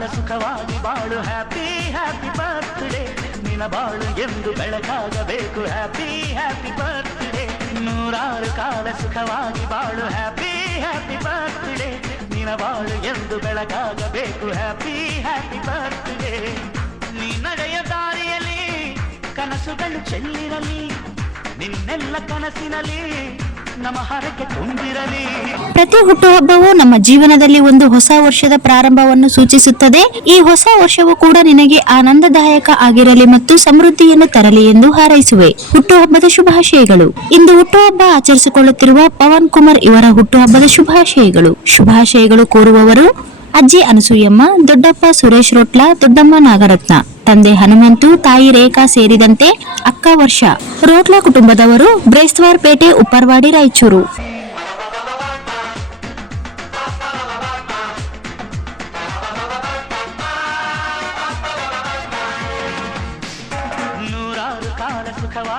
ಕಾಲ ಸುಖವಾಗಿ ಬಾಳು ಹ್ಯಾಪಿ ಹ್ಯಾಪಿ ಬರ್ತ್ಡೇ ನಿನ ಬಾಳು ಎಂದು ಬೆಳಕಾಗಬೇಕು ಹ್ಯಾಪಿ ಹ್ಯಾಪಿ ಬರ್ತ್ಡೇ ನೂರಾರು ಕಾಲ ಸುಖವಾಗಿ ಬಾಳು ಹ್ಯಾಪಿ ಹ್ಯಾಪಿ ಬರ್ತ್ಡೇ ನಿನ ಬಾಳು ಎಂದು ಬೆಳಕಾಗಬೇಕು ಹ್ಯಾಪಿ ಹ್ಯಾಪಿ ಬರ್ತ್ಡೇ ನೀ ನಡೆಯ ದಾರಿಯಲ್ಲಿ ಕನಸುಗಳು ಚೆಲ್ಲಿರಲಿ ನಿನ್ನೆಲ್ಲ ಕನಸಿನಲ್ಲಿ ನಮ್ಮ ಹರಕೆ ತುಂಬಿರಲಿ. ಪ್ರತಿ ಹುಟ್ಟುಹಬ್ಬವು ನಮ್ಮ ಜೀವನದಲ್ಲಿ ಒಂದು ಹೊಸ ವರ್ಷದ ಪ್ರಾರಂಭವನ್ನು ಸೂಚಿಸುತ್ತದೆ. ಈ ಹೊಸ ವರ್ಷವು ಕೂಡ ನಿನಗೆ ಆನಂದದಾಯಕ ಆಗಿರಲಿ ಮತ್ತು ಸಮೃದ್ಧಿಯನ್ನು ತರಲಿ ಎಂದು ಹಾರೈಸುವೆ. ಹುಟ್ಟುಹಬ್ಬದ ಶುಭಾಶಯಗಳು. ಇಂದು ಹುಟ್ಟುಹಬ್ಬ ಆಚರಿಸಿಕೊಳ್ಳುತ್ತಿರುವ ಪವನ್ ಕುಮಾರ್ ಇವರ ಹುಟ್ಟುಹಬ್ಬದ ಶುಭಾಶಯಗಳು ಕೋರುವವರು ಅಜ್ಜಿ ಅನಸೂಯಮ್ಮ, ದೊಡ್ಡಪ್ಪ ಸುರೇಶ್ ರೋಟ್ಲ, ದೊಡ್ಡಮ್ಮ ನಾಗರತ್ನ, ತಂದೆ ಹನುಮಂತು, ತಾಯಿ ರೇಖಾ ಸೇರಿದಂತೆ ಅಕ್ಕ ವರ್ಷ. ರೋಟ್ಲ ಕುಟುಂಬದವರು ಬ್ರೇಸ್ವಾರ್ ಪೇಟೆ, ಉಪ್ಪರ್ವಾಡಿ, ರಾಯಚೂರು. ನೂರಾರು ಕಾಲ ಸುಖವಾ